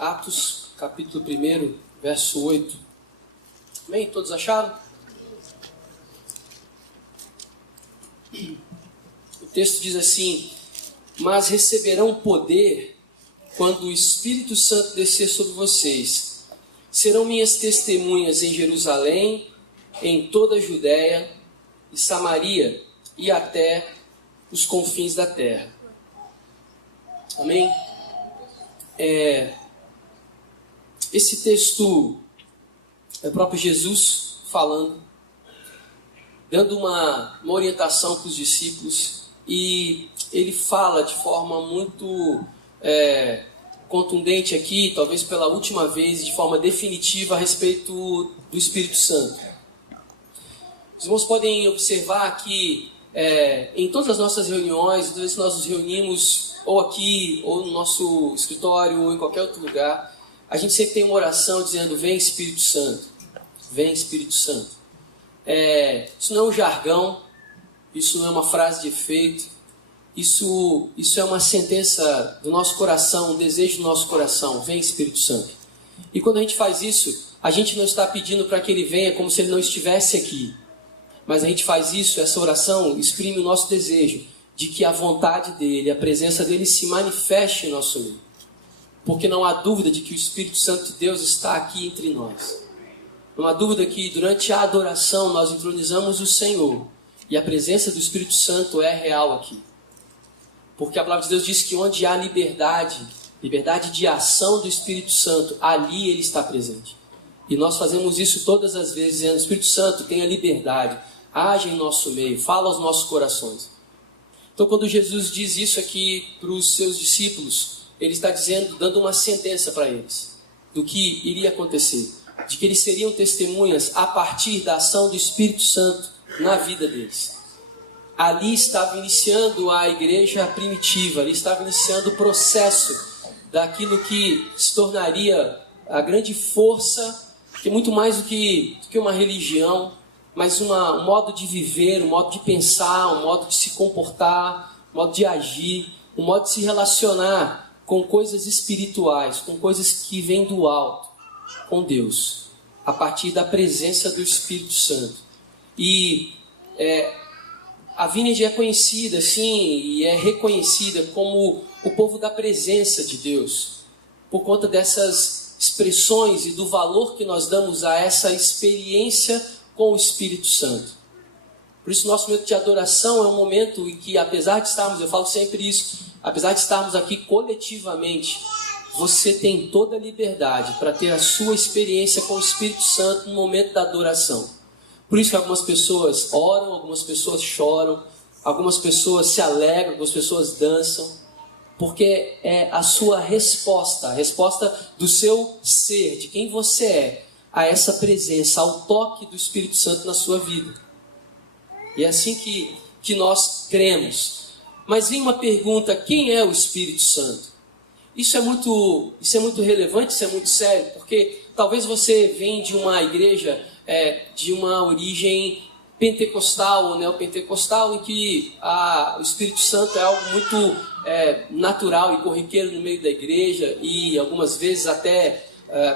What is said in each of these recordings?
Atos, capítulo 1, verso 8. Amém? Todos acharam? O texto diz assim: mas receberão poder quando o Espírito Santo descer sobre vocês. Serão minhas testemunhas em Jerusalém, em toda a Judéia e Samaria e até os confins da terra. Amém? Esse texto é o próprio Jesus falando, dando uma orientação para os discípulos, e ele fala de forma muito contundente aqui, talvez pela última vez, de forma definitiva, a respeito do Espírito Santo. Os irmãos podem observar que em todas as nossas reuniões, todas as vezes nós nos reunimos ou aqui, ou no nosso escritório, ou em qualquer outro lugar, a gente sempre tem uma oração dizendo: vem Espírito Santo, vem Espírito Santo. Isso não é um jargão, isso não é uma frase de efeito, isso é uma sentença do nosso coração, um desejo do nosso coração: vem Espírito Santo. E quando a gente faz isso, a gente não está pedindo para que ele venha como se ele não estivesse aqui, mas a gente faz isso, essa oração exprime o nosso desejo de que a vontade dele, a presença dele se manifeste em nosso meio. Porque não há dúvida de que o Espírito Santo de Deus está aqui entre nós. Não há dúvida que durante a adoração nós entronizamos o Senhor, e a presença do Espírito Santo é real aqui. Porque a palavra de Deus diz que onde há liberdade de ação do Espírito Santo, ali ele está presente. E nós fazemos isso todas as vezes, dizendo: Espírito Santo, tenha liberdade, age em nosso meio, fala aos nossos corações. Então, quando Jesus diz isso aqui para os seus discípulos, ele está dizendo, dando uma sentença para eles do que iria acontecer, de que eles seriam testemunhas a partir da ação do Espírito Santo na vida deles. Ali estava iniciando a igreja primitiva, ali estava iniciando o processo daquilo que se tornaria a grande força, que é muito mais do que uma religião, mas um modo de viver, um modo de pensar, um modo de se comportar, um modo de agir, um modo de se relacionar com coisas espirituais, com coisas que vêm do alto, com Deus, a partir da presença do Espírito Santo. E a Vineyard é conhecida, sim, e é reconhecida como o povo da presença de Deus, por conta dessas expressões e do valor que nós damos a essa experiência com o Espírito Santo. Por isso, nosso momento de adoração é um momento em que, apesar de estarmos, eu falo sempre isso, apesar de estarmos aqui coletivamente, você tem toda a liberdade para ter a sua experiência com o Espírito Santo no momento da adoração. Por isso que algumas pessoas oram, algumas pessoas choram, algumas pessoas se alegram, algumas pessoas dançam, porque é a sua resposta, a resposta do seu ser, de quem você é, a essa presença, ao toque do Espírito Santo na sua vida. E é assim que nós cremos. Mas vem uma pergunta: quem é o Espírito Santo? Isso é muito relevante, isso é muito sério, porque talvez você venha de uma igreja de uma origem pentecostal ou neopentecostal, em que o Espírito Santo é algo muito natural e corriqueiro no meio da igreja, e algumas vezes até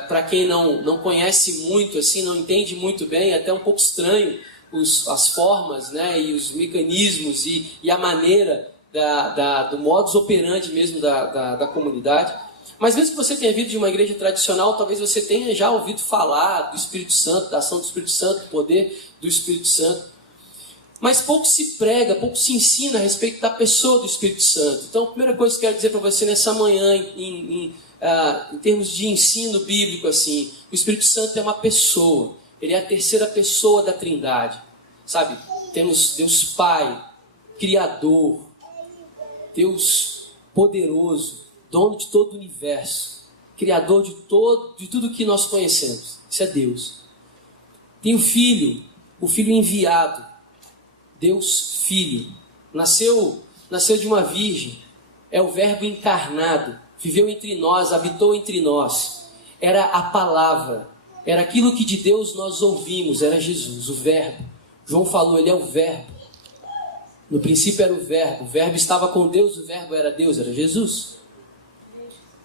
para quem não conhece muito, assim, não entende muito bem, é até um pouco estranho as formas, né, e os mecanismos e a maneira do modus operandi mesmo da comunidade. Mas mesmo que você tenha vindo de uma igreja tradicional, talvez você tenha já ouvido falar do Espírito Santo, da ação do Espírito Santo, do poder do Espírito Santo. Mas pouco se prega, pouco se ensina a respeito da pessoa do Espírito Santo. Então, a primeira coisa que eu quero dizer para você nessa manhã, em termos de ensino bíblico, assim, o Espírito Santo é uma pessoa. Ele é a terceira pessoa da Trindade. Sabe? Temos Deus Pai, Criador, Deus poderoso, dono de todo o universo, Criador de tudo que nós conhecemos. Isso é Deus. Tem o Filho enviado, Deus Filho. Nasceu de uma virgem, é o Verbo encarnado, viveu entre nós, habitou entre nós. Era a palavra, era aquilo que de Deus nós ouvimos, era Jesus, o Verbo. João falou, ele é o Verbo. No princípio era o Verbo estava com Deus, o Verbo era Deus, era Jesus.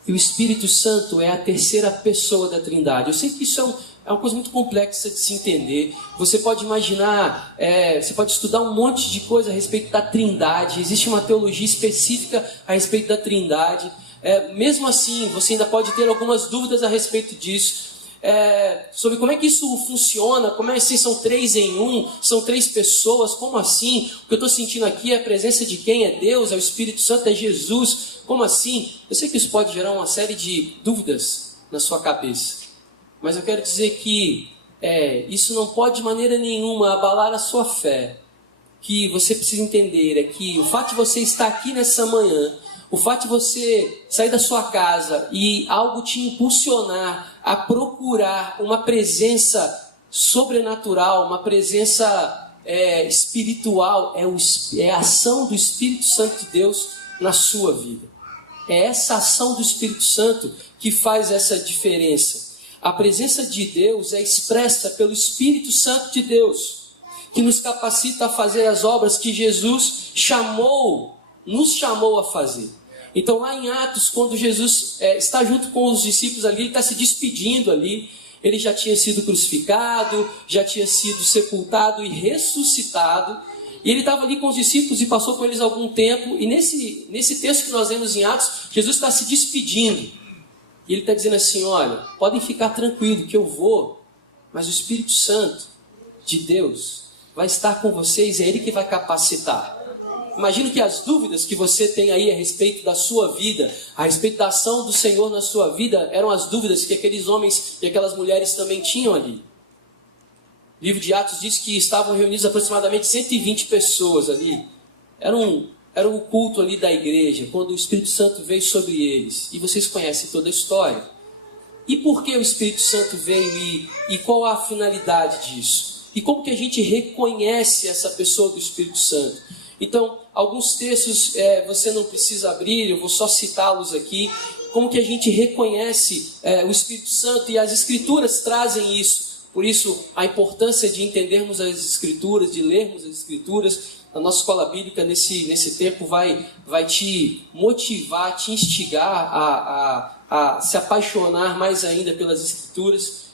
que o Espírito Santo é a terceira pessoa da Trindade. Eu sei que isso é uma coisa muito complexa de se entender. Você pode imaginar, você pode estudar um monte de coisa a respeito da Trindade. Existe uma teologia específica a respeito da Trindade. Mesmo assim, você ainda pode ter algumas dúvidas a respeito disso. Sobre como é que isso funciona, como é assim, são 3 em 1, são 3 pessoas, como assim? O que eu estou sentindo aqui é a presença de quem? É Deus, é o Espírito Santo, é Jesus, como assim? Eu sei que isso pode gerar uma série de dúvidas na sua cabeça, mas eu quero dizer que isso não pode de maneira nenhuma abalar a sua fé. Que você precisa entender é que o fato de você estar aqui nessa manhã, o fato de você sair da sua casa e algo te impulsionar a procurar uma presença sobrenatural, uma presença espiritual, é a ação do Espírito Santo de Deus na sua vida. É essa ação do Espírito Santo que faz essa diferença. A presença de Deus é expressa pelo Espírito Santo de Deus, que nos capacita a fazer as obras que Jesus nos chamou a fazer. Então lá em Atos, quando Jesus está junto com os discípulos ali, ele está se despedindo ali, ele já tinha sido crucificado, já tinha sido sepultado e ressuscitado, e ele estava ali com os discípulos e passou com eles algum tempo, e nesse texto que nós vemos em Atos, Jesus está se despedindo, e ele está dizendo assim, olha, podem ficar tranquilos que eu vou, mas o Espírito Santo de Deus vai estar com vocês, é Ele que vai capacitar. Imagino que as dúvidas que você tem aí a respeito da sua vida, a respeito da ação do Senhor na sua vida, eram as dúvidas que aqueles homens e aquelas mulheres também tinham ali. O livro de Atos diz que estavam reunidos aproximadamente 120 pessoas ali. Era o culto ali da igreja, quando o Espírito Santo veio sobre eles. E vocês conhecem toda a história. E por que o Espírito Santo veio e qual a finalidade disso? E como que a gente reconhece essa pessoa do Espírito Santo? Então, alguns textos você não precisa abrir, eu vou só citá-los aqui. Como que a gente reconhece o Espírito Santo, e as Escrituras trazem isso. Por isso, a importância de entendermos as Escrituras, de lermos as Escrituras. A nossa escola bíblica nesse tempo vai te motivar, te instigar a se apaixonar mais ainda pelas Escrituras.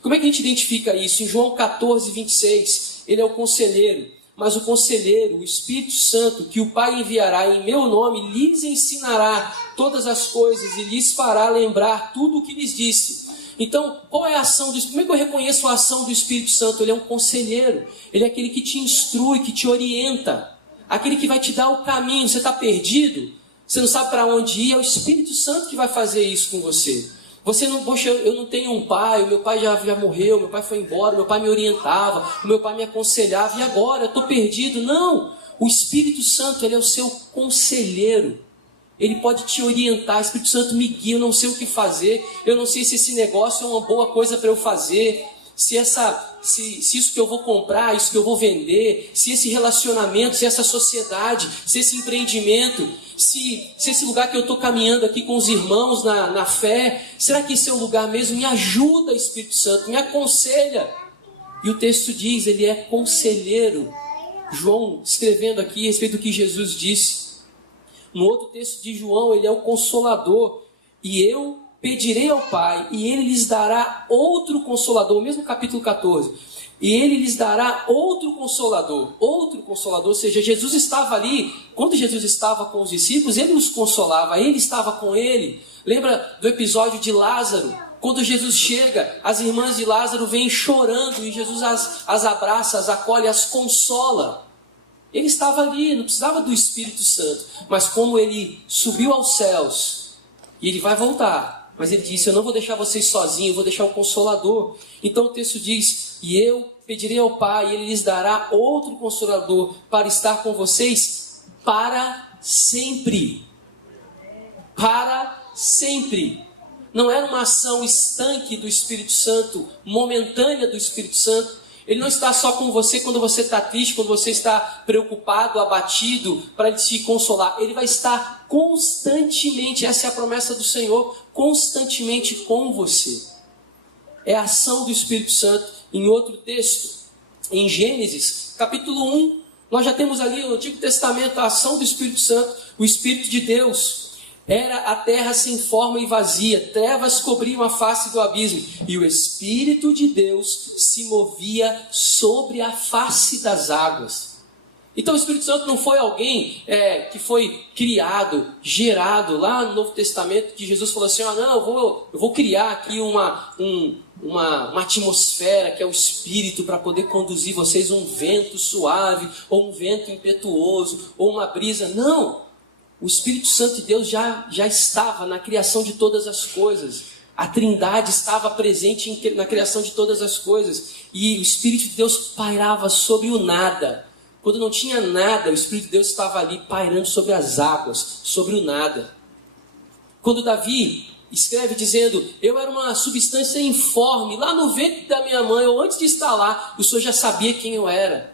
Como é que a gente identifica isso? Em João 14, 26, ele é o conselheiro. Mas o conselheiro, o Espírito Santo, que o Pai enviará em meu nome, lhes ensinará todas as coisas e lhes fará lembrar tudo o que lhes disse. Então, qual é a ação do Espírito? Como é que eu reconheço a ação do Espírito Santo? Ele é um conselheiro, ele é aquele que te instrui, que te orienta, aquele que vai te dar o caminho. Você está perdido? Você não sabe para onde ir? É o Espírito Santo que vai fazer isso com você. Você não, poxa, eu não tenho um pai, o meu pai já morreu, meu pai foi embora, meu pai me orientava, o meu pai me aconselhava, e agora eu estou perdido? Não, o Espírito Santo, ele é o seu conselheiro, ele pode te orientar. O Espírito Santo me guia, eu não sei o que fazer, eu não sei se esse negócio é uma boa coisa para eu fazer, se isso que eu vou comprar, isso que eu vou vender, se esse relacionamento, se essa sociedade, se esse empreendimento, se esse lugar que eu estou caminhando aqui com os irmãos na fé, será que esse é o lugar mesmo? Me ajuda, Espírito Santo, me aconselha. E o texto diz, ele é conselheiro. João escrevendo aqui a respeito do que Jesus disse. No outro texto de João, ele é o consolador. E eu pedirei ao Pai, e Ele lhes dará outro consolador, mesmo capítulo 14, e Ele lhes dará outro consolador, ou seja, Jesus estava ali, quando Jesus estava com os discípulos, Ele os consolava, Ele estava com ele. Lembra do episódio de Lázaro? Quando Jesus chega, as irmãs de Lázaro vêm chorando, e Jesus as abraça, as acolhe, as consola. Ele estava ali, não precisava do Espírito Santo, mas como Ele subiu aos céus, e Ele vai voltar, mas Ele disse, eu não vou deixar vocês sozinhos, eu vou deixar o Consolador. Então o texto diz, e eu pedirei ao Pai, e Ele lhes dará outro Consolador para estar com vocês para sempre. Para sempre. Não era uma ação estanque do Espírito Santo, momentânea do Espírito Santo. Ele não está só com você quando você está triste, quando você está preocupado, abatido, para Ele te consolar. Ele vai estar constantemente, essa é a promessa do Senhor, constantemente com você. É a ação do Espírito Santo. Em outro texto, em Gênesis, capítulo 1, nós já temos ali no Antigo Testamento a ação do Espírito Santo, o Espírito de Deus. Era a terra sem forma e vazia, trevas cobriam a face do abismo, e o Espírito de Deus se movia sobre a face das águas. Então o Espírito Santo não foi alguém que foi criado, gerado lá no Novo Testamento, que Jesus falou assim, eu vou criar aqui uma atmosfera que é o Espírito para poder conduzir vocês, um vento suave, ou um vento impetuoso, ou uma brisa. Não! O Espírito Santo de Deus já estava na criação de todas as coisas. A Trindade estava presente na criação de todas as coisas. E o Espírito de Deus pairava sobre o nada. Quando não tinha nada, o Espírito de Deus estava ali pairando sobre as águas, sobre o nada. Quando Davi escreve dizendo, eu era uma substância informe, lá no ventre da minha mãe, ou antes de estar lá, o Senhor já sabia quem eu era.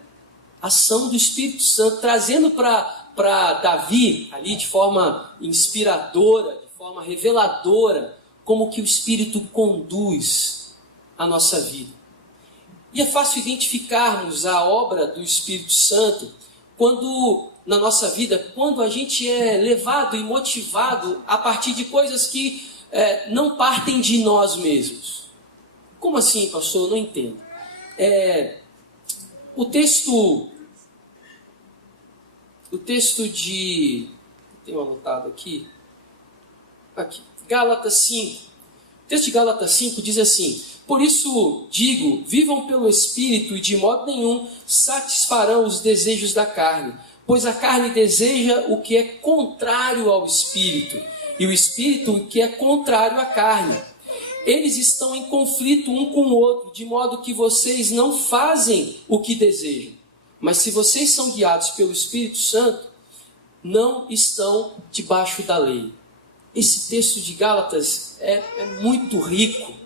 A ação do Espírito Santo, trazendo para Davi, ali de forma inspiradora, de forma reveladora, como que o Espírito conduz a nossa vida. E é fácil identificarmos a obra do Espírito Santo quando, na nossa vida, quando a gente é levado e motivado a partir de coisas que não partem de nós mesmos. Como assim, pastor? Não entendo. O texto de... Tenho anotado aqui. Gálatas 5. O texto de Gálatas 5 diz assim, por isso digo, vivam pelo Espírito e de modo nenhum satisfarão os desejos da carne, pois a carne deseja o que é contrário ao Espírito, e o Espírito o que é contrário à carne. Eles estão em conflito um com o outro, de modo que vocês não fazem o que desejam. Mas se vocês são guiados pelo Espírito Santo, não estão debaixo da lei. Esse texto de Gálatas é muito rico.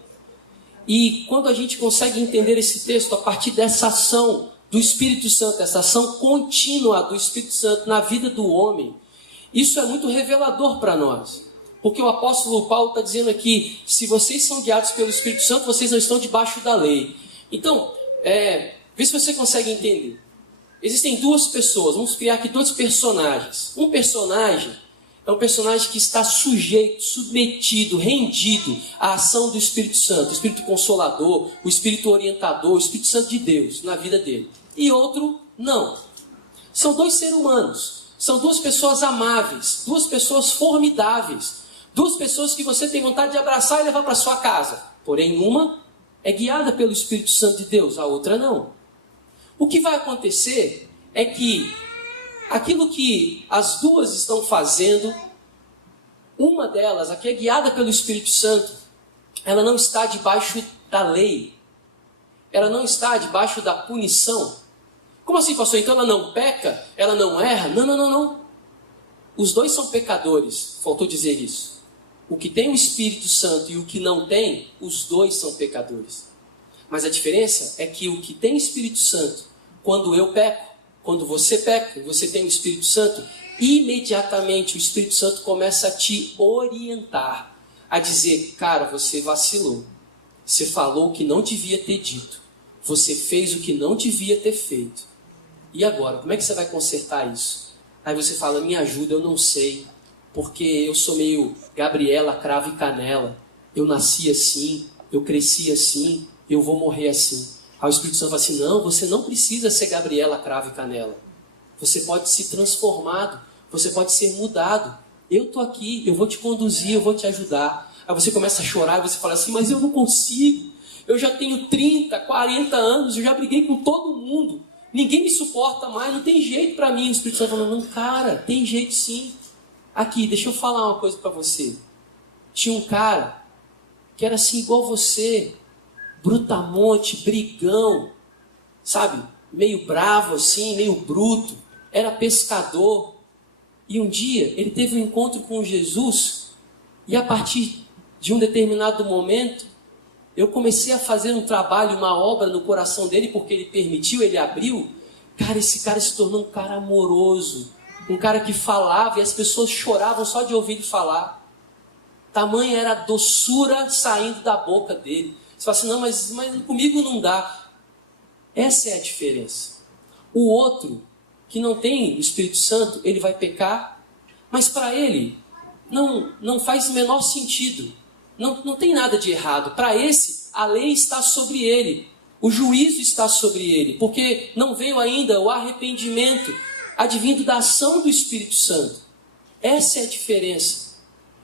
E quando a gente consegue entender esse texto a partir dessa ação do Espírito Santo, essa ação contínua do Espírito Santo na vida do homem, isso é muito revelador para nós. Porque o apóstolo Paulo está dizendo aqui, se vocês são guiados pelo Espírito Santo, vocês não estão debaixo da lei. Então, vê se você consegue entender. Existem duas pessoas, vamos criar aqui dois personagens. Um personagem é um personagem que está sujeito, submetido, rendido à ação do Espírito Santo, o Espírito Consolador, o Espírito Orientador, o Espírito Santo de Deus na vida dele. E outro, não. São dois seres humanos, são duas pessoas amáveis, duas pessoas formidáveis, duas pessoas que você tem vontade de abraçar e levar para sua casa. Porém, uma é guiada pelo Espírito Santo de Deus, a outra não. O que vai acontecer é que aquilo que as duas estão fazendo, uma delas, a que é guiada pelo Espírito Santo, ela não está debaixo da lei. Ela não está debaixo da punição. Como assim, pastor? Então ela não peca? Ela não erra? Não. Os dois são pecadores. Faltou dizer isso. O que tem o Espírito Santo e o que não tem, os dois são pecadores. Mas a diferença é que o que tem o Espírito Santo, quando eu peco, quando você peca e você tem o Espírito Santo, imediatamente o Espírito Santo começa a te orientar, a dizer, cara, você vacilou, você falou o que não devia ter dito, você fez o que não devia ter feito. E agora, como é que você vai consertar isso? Aí você fala, me ajuda, eu não sei, porque eu sou meio Gabriela, cravo e canela, eu nasci assim, eu cresci assim, eu vou morrer assim. Aí o Espírito Santo fala assim, não, você não precisa ser Gabriela, cravo e canela. Você pode ser transformado, você pode ser mudado. Eu estou aqui, eu vou te conduzir, eu vou te ajudar. Aí você começa a chorar e você fala assim, mas eu não consigo. Eu já tenho 30, 40 anos, eu já briguei com todo mundo. Ninguém me suporta mais, não tem jeito para mim. O Espírito Santo falando, não, cara, tem jeito sim. Aqui, deixa eu falar uma coisa para você. Tinha um cara que era assim igual você, brutamonte, brigão, sabe? Meio bravo assim, meio bruto. Era pescador. E um dia ele teve um encontro com Jesus. E a partir de um determinado momento, eu comecei a fazer um trabalho, uma obra no coração dele, porque ele permitiu, ele abriu. Cara, esse cara se tornou um cara amoroso. Um cara que falava e as pessoas choravam só de ouvir ele falar. Tamanha era a doçura saindo da boca dele. Você fala assim, não, mas comigo não dá. Essa é a diferença. O outro, que não tem o Espírito Santo, ele vai pecar, mas para ele, não faz o menor sentido. Não tem nada de errado. Para esse, a lei está sobre ele. O juízo está sobre ele. Porque não veio ainda o arrependimento advindo da ação do Espírito Santo. Essa é a diferença.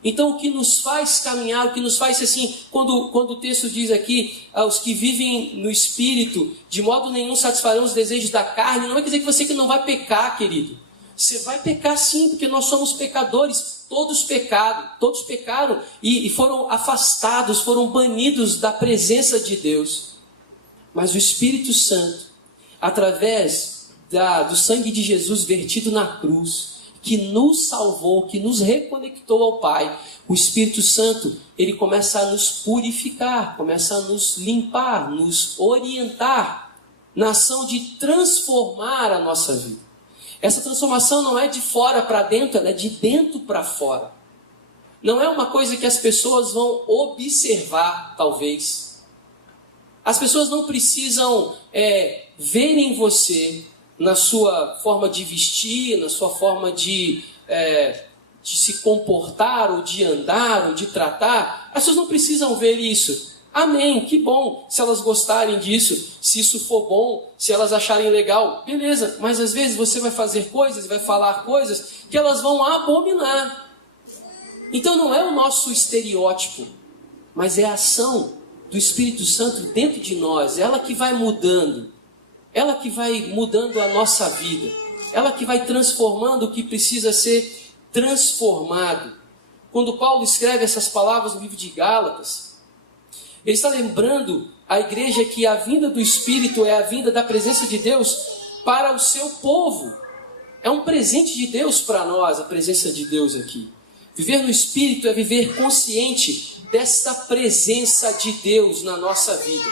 Então, o que nos faz caminhar, o que nos faz assim, quando o texto diz aqui, os que vivem no Espírito, de modo nenhum satisfarão os desejos da carne, não é quer dizer que você que não vai pecar, querido. Você vai pecar sim, porque nós somos pecadores, todos pecaram e foram afastados, foram banidos da presença de Deus. Mas o Espírito Santo, através do sangue de Jesus vertido na cruz, que nos salvou, que nos reconectou ao Pai, o Espírito Santo, ele começa a nos purificar, começa a nos limpar, nos orientar na ação de transformar a nossa vida. Essa transformação não é de fora para dentro, ela é de dentro para fora. Não é uma coisa que as pessoas vão observar, talvez. As pessoas não precisam ver em você, na sua forma de vestir, na sua forma de se comportar, ou de andar, ou de tratar. As pessoas não precisam ver isso. Amém, que bom, se elas gostarem disso, se isso for bom, se elas acharem legal, beleza. Mas às vezes você vai fazer coisas, vai falar coisas que elas vão abominar. Então não é o nosso estereótipo, mas é a ação do Espírito Santo dentro de nós, ela que vai mudando. Ela que vai mudando a nossa vida. Ela que vai transformando o que precisa ser transformado. Quando Paulo escreve essas palavras no livro de Gálatas, ele está lembrando a igreja que a vinda do Espírito é a vinda da presença de Deus para o seu povo. É um presente de Deus para nós, a presença de Deus aqui. Viver no Espírito é viver consciente desta presença de Deus na nossa vida.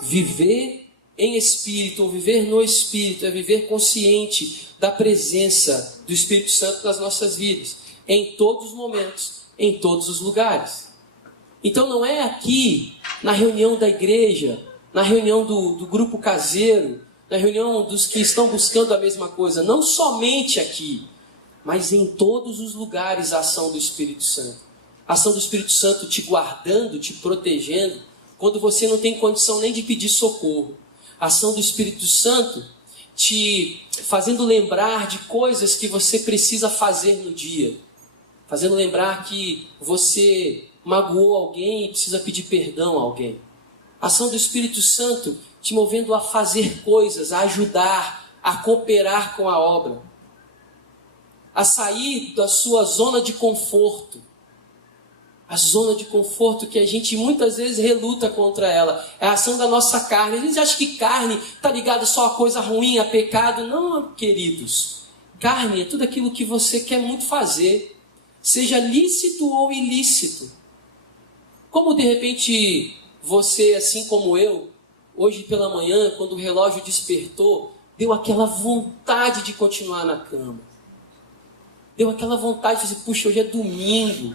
Viver em Espírito, ou viver no Espírito, é viver consciente da presença do Espírito Santo nas nossas vidas, em todos os momentos, em todos os lugares. Então não é aqui, na reunião da igreja, na reunião do grupo caseiro, na reunião dos que estão buscando a mesma coisa, não somente aqui, mas em todos os lugares a ação do Espírito Santo. A ação do Espírito Santo te guardando, te protegendo, quando você não tem condição nem de pedir socorro. A ação do Espírito Santo te fazendo lembrar de coisas que você precisa fazer no dia. Fazendo lembrar que você magoou alguém e precisa pedir perdão a alguém. A ação do Espírito Santo te movendo a fazer coisas, a ajudar, a cooperar com a obra. A sair da sua zona de conforto. A zona de conforto que a gente muitas vezes reluta contra ela. É a ação da nossa carne. A gente acha que carne está ligada só a coisa ruim, a pecado. Não, queridos. Carne é tudo aquilo que você quer muito fazer. Seja lícito ou ilícito. Como de repente você, assim como eu, hoje pela manhã, quando o relógio despertou, deu aquela vontade de continuar na cama. Deu aquela vontade de dizer, puxa, hoje é domingo.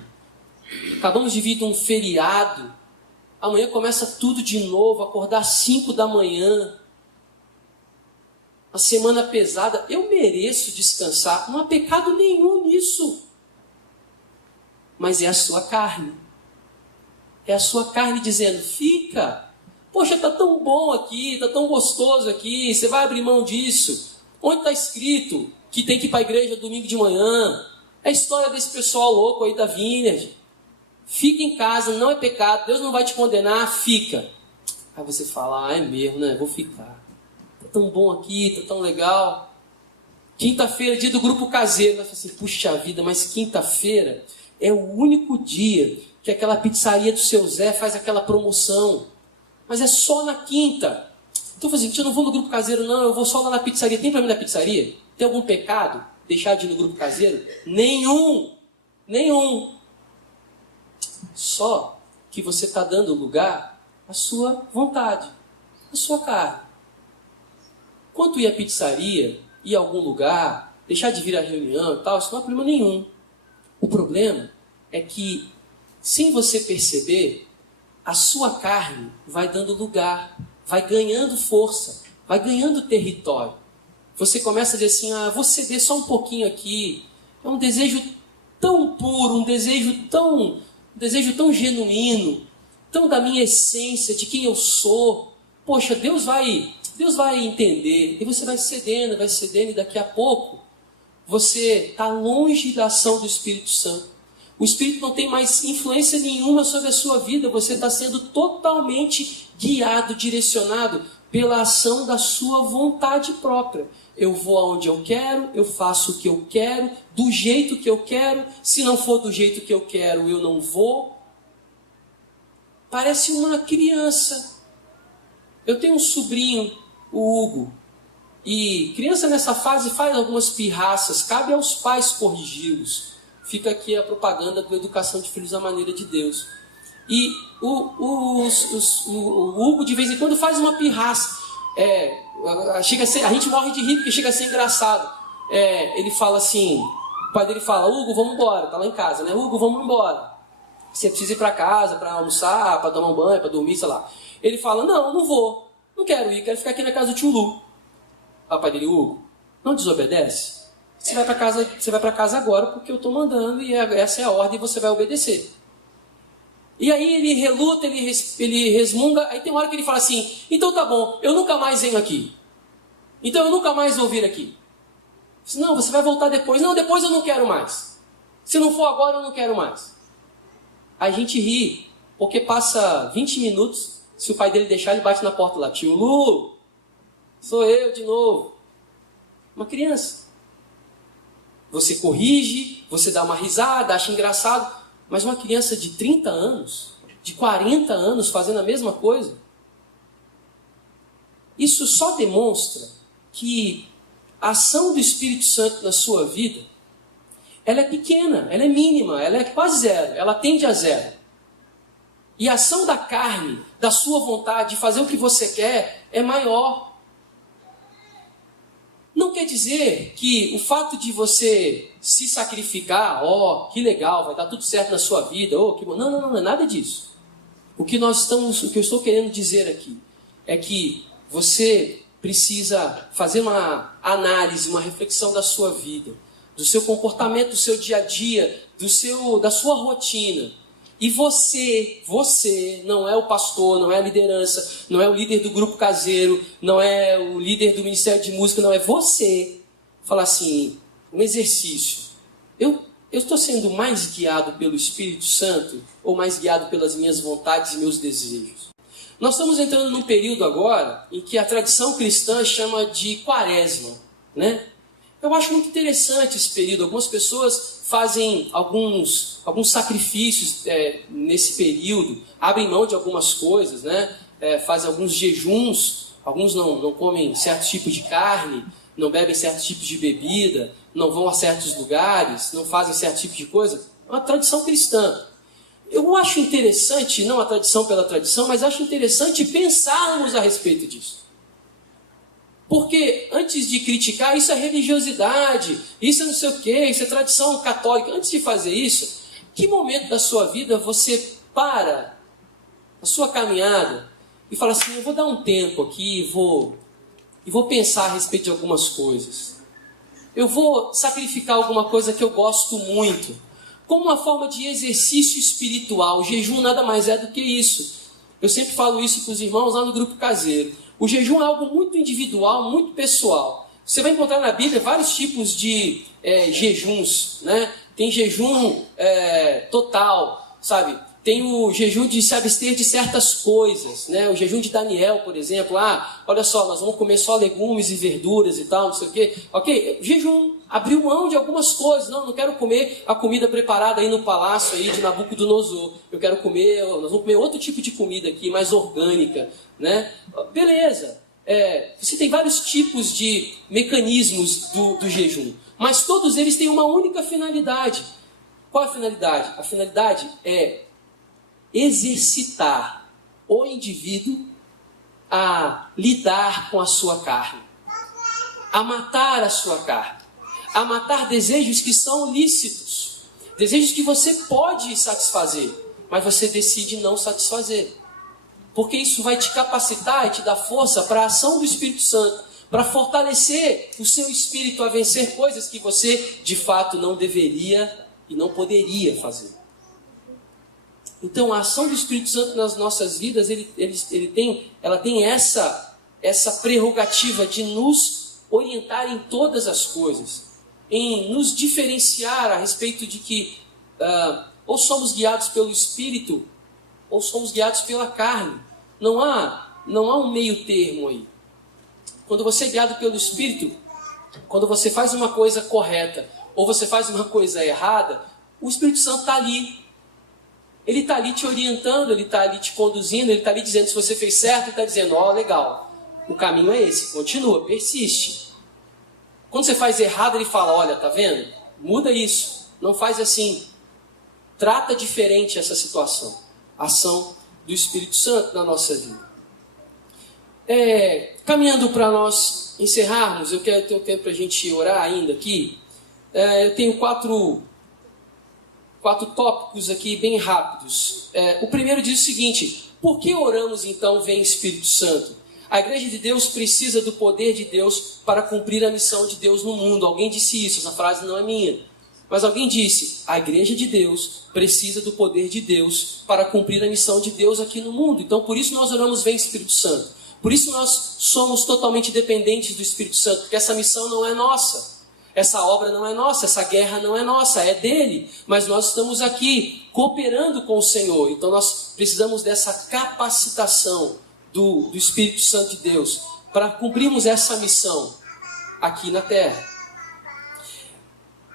Acabamos de vir de um feriado. Amanhã começa tudo de novo, acordar às 5 da manhã. Uma semana pesada. Eu mereço descansar. Não há pecado nenhum nisso. Mas é a sua carne. É a sua carne dizendo, fica. Poxa, está tão bom aqui, está tão gostoso aqui. Você vai abrir mão disso. Onde está escrito que tem que ir para a igreja domingo de manhã? É a história desse pessoal louco aí da Vineyard. Fica em casa, não é pecado, Deus não vai te condenar, fica. Aí você fala, é mesmo, né? Vou ficar. Tá tão bom aqui, tá tão legal. Quinta-feira, dia do grupo caseiro. Vai falar assim, puxa vida, mas quinta-feira é o único dia que aquela pizzaria do seu Zé faz aquela promoção. Mas é só na quinta. Então eu falei assim, eu não vou no grupo caseiro não, eu vou só lá na pizzaria. Tem pra mim na pizzaria? Tem algum pecado? Deixar de ir no grupo caseiro? Nenhum. Só que você está dando lugar à sua vontade, à sua carne. Quanto ir à pizzaria, ir a algum lugar, deixar de vir à reunião e tal, isso não é problema nenhum. O problema é que, sem você perceber, a sua carne vai dando lugar, vai ganhando força, vai ganhando território. Você começa a dizer assim, vou ceder só um pouquinho aqui. É um desejo tão puro, um desejo tão genuíno, tão da minha essência, de quem eu sou. Poxa, Deus vai entender. E você vai cedendo, e daqui a pouco você está longe da ação do Espírito Santo. O Espírito não tem mais influência nenhuma sobre a sua vida. Você está sendo totalmente guiado, direcionado pela ação da sua vontade própria. Eu vou aonde eu quero, eu faço o que eu quero, do jeito que eu quero. Se não for do jeito que eu quero, eu não vou. Parece uma criança. Eu tenho um sobrinho, o Hugo. E criança nessa fase faz algumas pirraças. Cabe aos pais corrigi-los. Fica aqui a propaganda da educação de filhos à maneira de Deus. E o Hugo de vez em quando faz uma pirraça. A gente morre de rir porque chega a ser engraçado. Ele fala assim, o pai dele fala: Hugo, vamos embora, tá lá em casa, né? Hugo, vamos embora. Você precisa ir para casa para almoçar, para tomar um banho, para dormir, sei lá. Ele fala: não vou, não quero ir, quero ficar aqui na casa do tio Lu. O pai dele: Hugo, não desobedece. Você vai para casa agora porque eu estou mandando e essa é a ordem e você vai obedecer. E aí ele reluta, ele resmunga, aí tem uma hora que ele fala assim: então tá bom, eu nunca mais venho aqui. Então eu nunca mais vou vir aqui. Não, você vai voltar depois. Não, depois eu não quero mais. Se não for agora, eu não quero mais. A gente ri, porque passa 20 minutos, se o pai dele deixar, ele bate na porta lá: tio Lu, sou eu de novo. Uma criança. Você corrige, você dá uma risada, acha engraçado, mas uma criança de 30 anos, de 40 anos fazendo a mesma coisa, isso só demonstra que a ação do Espírito Santo na sua vida, ela é pequena, ela é mínima, ela é quase zero, ela tende a zero. E a ação da carne, da sua vontade de fazer o que você quer, é maior. Não quer dizer que o fato de você se sacrificar, que legal, vai dar tudo certo na sua vida, não é nada disso. O que eu estou querendo dizer aqui é que você precisa fazer uma análise, uma reflexão da sua vida, do seu comportamento, do seu dia a dia, da sua rotina. E você não é o pastor, não é a liderança, não é o líder do grupo caseiro, não é o líder do ministério de música, não é você. Falar assim, um exercício. Eu estou sendo mais guiado pelo Espírito Santo ou mais guiado pelas minhas vontades e meus desejos? Nós estamos entrando num período agora em que a tradição cristã chama de quaresma, né? Eu acho muito interessante esse período. Algumas pessoas fazem alguns sacrifícios nesse período, abrem mão de algumas coisas, né? Fazem alguns jejuns, alguns não comem certos tipos de carne, não bebem certos tipos de bebida, não vão a certos lugares, não fazem certo tipo de coisa. É uma tradição cristã. Eu acho interessante, não a tradição pela tradição, mas acho interessante pensarmos a respeito disso. Porque antes de criticar, isso é religiosidade, isso é não sei o quê, isso é tradição católica. Antes de fazer isso, que momento da sua vida você para a sua caminhada e fala assim: eu vou dar um tempo aqui e vou pensar a respeito de algumas coisas. Eu vou sacrificar alguma coisa que eu gosto muito, como uma forma de exercício espiritual. O jejum nada mais é do que isso. Eu sempre falo isso para os irmãos lá no grupo caseiro. O jejum é algo muito individual, muito pessoal. Você vai encontrar na Bíblia vários tipos de jejuns, né? Tem jejum total, sabe? Tem o jejum de se abster de certas coisas, né? O jejum de Daniel, por exemplo. Olha só, nós vamos comer só legumes e verduras e tal, não sei o quê. Ok, jejum. Abriu mão de algumas coisas. Não quero comer a comida preparada aí no palácio aí de Nabucodonosor. Nós vamos comer outro tipo de comida aqui, mais orgânica, né? Beleza. Você tem vários tipos de mecanismos do jejum, mas todos eles têm uma única finalidade. Qual é a finalidade? A finalidade é exercitar o indivíduo a lidar com a sua carne, a matar a sua carne, a matar desejos que são lícitos, desejos que você pode satisfazer, mas você decide não satisfazer, porque isso vai te capacitar e te dar força para a ação do Espírito Santo, para fortalecer o seu espírito a vencer coisas que você de fato não deveria e não poderia fazer. Então, a ação do Espírito Santo nas nossas vidas, ela tem essa prerrogativa de nos orientar em todas as coisas, em nos diferenciar a respeito de que ou somos guiados pelo Espírito, ou somos guiados pela carne. Não há um meio termo aí. Quando você é guiado pelo Espírito, quando você faz uma coisa correta, ou você faz uma coisa errada, o Espírito Santo está ali. Ele está ali te orientando, ele está ali te conduzindo, ele está ali dizendo se você fez certo, ele está dizendo, legal, o caminho é esse, continua, persiste. Quando você faz errado, ele fala, olha, tá vendo? Muda isso, não faz assim. Trata diferente essa situação. Ação do Espírito Santo na nossa vida. Caminhando para nós encerrarmos, eu quero ter um tempo para a gente orar ainda aqui. Eu tenho quatro tópicos aqui bem rápidos. O primeiro diz o seguinte: por que oramos então, vem Espírito Santo? A igreja de Deus precisa do poder de Deus para cumprir a missão de Deus no mundo. Alguém disse isso, essa frase não é minha. Mas alguém disse, a igreja de Deus precisa do poder de Deus para cumprir a missão de Deus aqui no mundo. Então por isso nós oramos, vem Espírito Santo. Por isso nós somos totalmente dependentes do Espírito Santo, porque essa missão não é nossa. Essa obra não é nossa, essa guerra não é nossa, é dele. Mas nós estamos aqui cooperando com o Senhor. Então nós precisamos dessa capacitação do Espírito Santo de Deus para cumprirmos essa missão aqui na terra.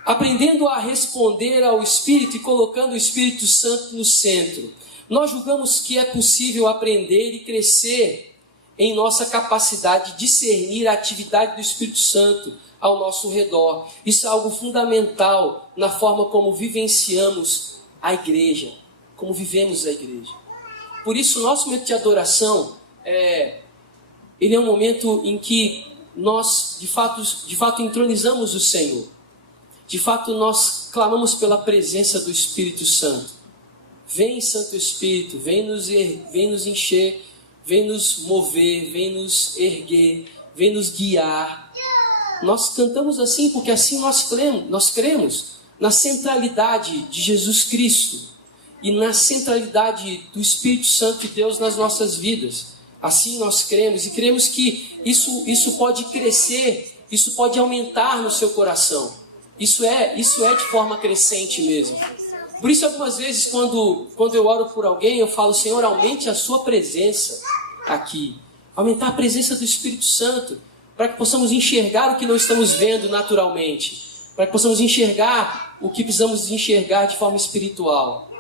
Aprendendo a responder ao Espírito e colocando o Espírito Santo no centro. Nós julgamos que é possível aprender e crescer em nossa capacidade de discernir a atividade do Espírito Santo ao nosso redor. Isso é algo fundamental na forma como vivenciamos a igreja, como vivemos a igreja. Por isso, o nosso momento de adoração, ele é um momento em que nós, de fato entronizamos o Senhor. De fato, nós clamamos pela presença do Espírito Santo. Vem, Santo Espírito, vem nos encher, vem nos mover, vem nos erguer, vem nos guiar. Nós cantamos assim porque assim nós cremos na centralidade de Jesus Cristo e na centralidade do Espírito Santo de Deus nas nossas vidas. Assim nós cremos e cremos que isso pode crescer, isso pode aumentar no seu coração. Isso é de forma crescente mesmo. Por isso, algumas vezes, quando eu oro por alguém, eu falo, Senhor, aumente a sua presença aqui. Aumentar a presença do Espírito Santo, para que possamos enxergar o que não estamos vendo naturalmente. Para que possamos enxergar o que precisamos enxergar de forma espiritual.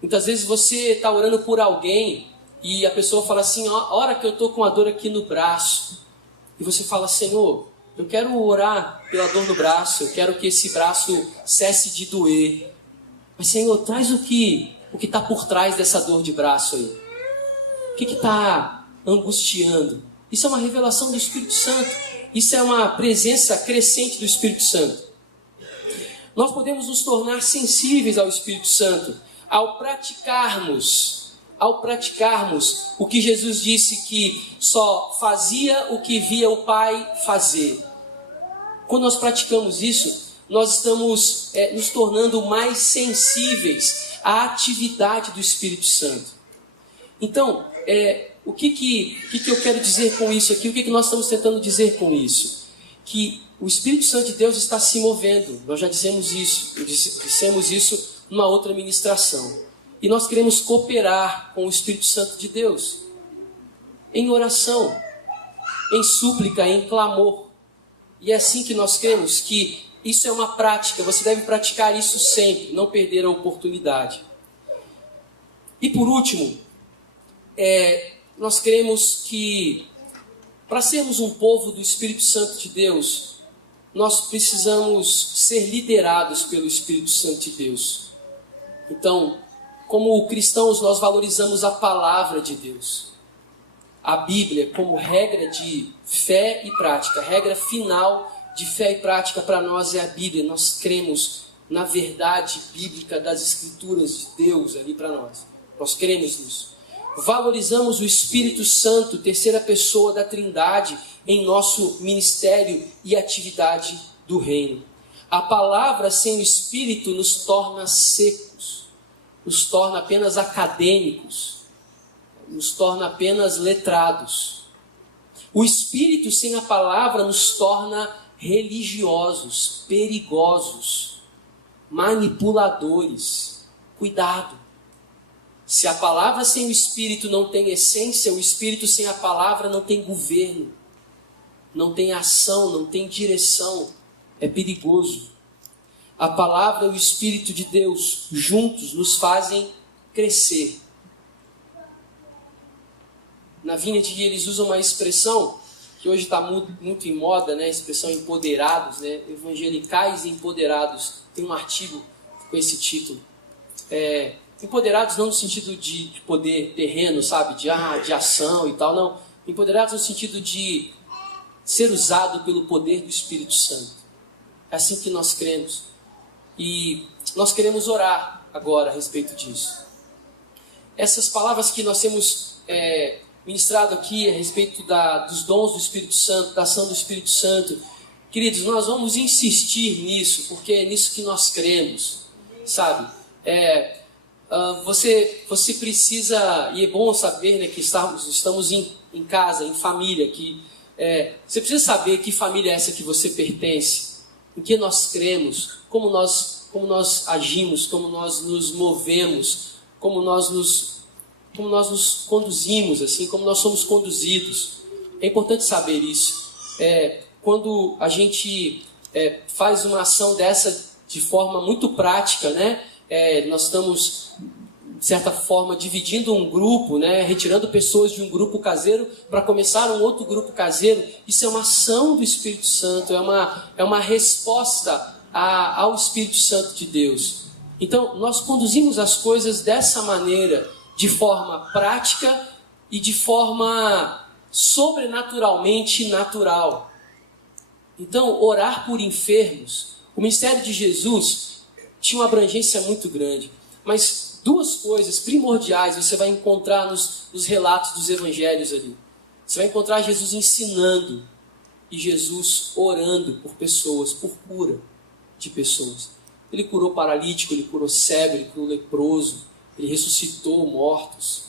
Muitas vezes você está orando por alguém e a pessoa fala assim, a hora que eu estou com a dor aqui no braço. E você fala, Senhor, eu quero orar pela dor no braço, eu quero que esse braço cesse de doer. Mas, Senhor, traz o que está por trás dessa dor de braço aí. O que está angustiando? Isso é uma revelação do Espírito Santo. Isso é uma presença crescente do Espírito Santo. Nós podemos nos tornar sensíveis ao Espírito Santo ao praticarmos o que Jesus disse que só fazia o que via o Pai fazer. Quando nós praticamos isso, nós estamos nos tornando mais sensíveis à atividade do Espírito Santo. Então, o que eu quero dizer com isso aqui? O que nós estamos tentando dizer com isso? Que o Espírito Santo de Deus está se movendo. Nós já dissemos isso numa outra ministração. E nós queremos cooperar com o Espírito Santo de Deus. Em oração, em súplica, em clamor. E é assim que nós cremos que isso é uma prática. Você deve praticar isso sempre, não perder a oportunidade. E por último, nós cremos que para sermos um povo do Espírito Santo de Deus, nós precisamos ser liderados pelo Espírito Santo de Deus. Então, como cristãos, nós valorizamos a palavra de Deus. A Bíblia como regra de fé e prática. A regra final de fé e prática para nós é a Bíblia. Nós cremos na verdade bíblica das Escrituras de Deus ali para nós. Nós cremos nisso. Valorizamos o Espírito Santo, terceira pessoa da Trindade, em nosso ministério e atividade do reino. A palavra sem o Espírito nos torna secos, nos torna apenas acadêmicos, nos torna apenas letrados. O Espírito sem a palavra nos torna religiosos, perigosos, manipuladores. Cuidado! Se a palavra sem o Espírito não tem essência, o Espírito sem a palavra não tem governo, não tem ação, não tem direção. É perigoso. A palavra e o Espírito de Deus juntos nos fazem crescer. Na Vineyard eles usam uma expressão que hoje está muito em moda, né? A expressão empoderados, né? Evangelicais empoderados. Tem um artigo com esse título. Empoderados não no sentido de poder terreno, sabe? De ação e tal, não. Empoderados no sentido de ser usado pelo poder do Espírito Santo. É assim que nós cremos. E nós queremos orar agora a respeito disso. Essas palavras que nós temos ministrado aqui a respeito dos dons do Espírito Santo, da ação do Espírito Santo, queridos, nós vamos insistir nisso, porque é nisso que nós cremos, sabe? Você precisa, e é bom saber, né, que estamos em casa, em família, que você precisa saber que família é essa que você pertence, em que nós cremos, como nós agimos, como nós nos movemos, como nós nos conduzimos, assim, como nós somos conduzidos. É importante saber isso. Quando a gente faz uma ação dessa de forma muito prática, né? Nós estamos, de certa forma, dividindo um grupo, né? Retirando pessoas de um grupo caseiro para começar um outro grupo caseiro. Isso é uma ação do Espírito Santo, é uma resposta ao Espírito Santo de Deus. Então, nós conduzimos as coisas dessa maneira, de forma prática e de forma sobrenaturalmente natural. Então, orar por enfermos, o ministério de Jesus tinha uma abrangência muito grande, mas duas coisas primordiais você vai encontrar nos relatos dos evangelhos ali. Você vai encontrar Jesus ensinando e Jesus orando por pessoas, por cura de pessoas. Ele curou paralítico, ele curou cego, ele curou leproso, ele ressuscitou mortos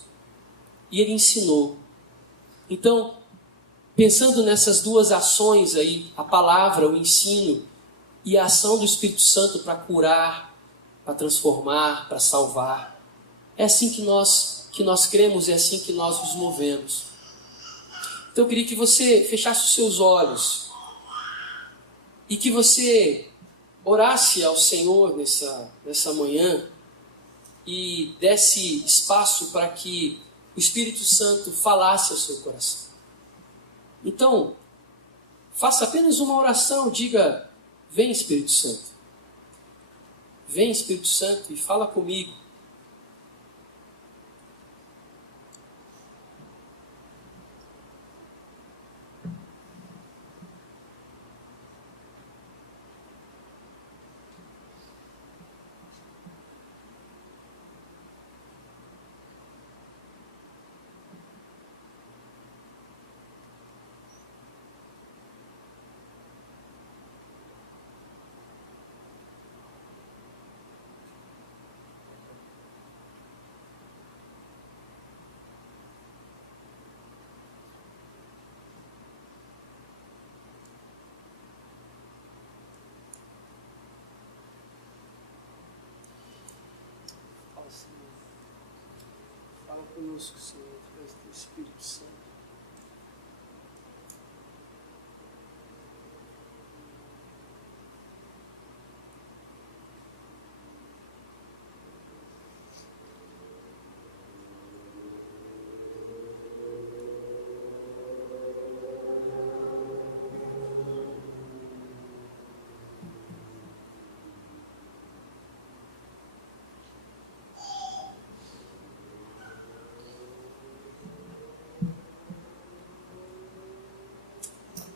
e ele ensinou. Então, pensando nessas duas ações aí, a palavra, o ensino e a ação do Espírito Santo para curar, para transformar, para salvar, é assim que nós cremos, é assim que nós nos movemos. Então eu queria que você fechasse os seus olhos e que você orasse ao Senhor nessa manhã e desse espaço para que o Espírito Santo falasse ao seu coração. Então, faça apenas uma oração, diga: vem Espírito Santo. Vem Espírito Santo e fala comigo. Fala conosco, Senhor, através do Espírito Santo.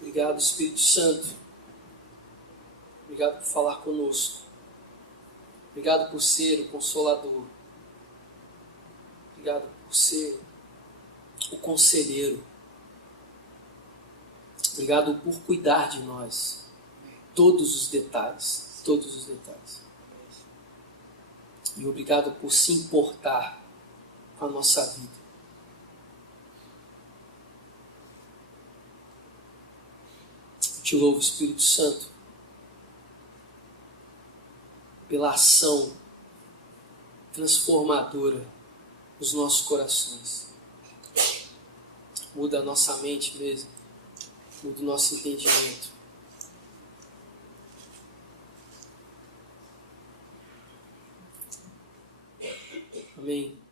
Obrigado, Espírito Santo. Obrigado por falar conosco. Obrigado por ser o Consolador. Obrigado por ser o Conselheiro. Obrigado por cuidar de nós, todos os detalhes. todos os detalhes. E obrigado por se importar com a nossa vida. Eu te louvo, Espírito Santo, pela ação transformadora nos nossos corações. Muda a nossa mente mesmo. Muda o nosso entendimento. Amém.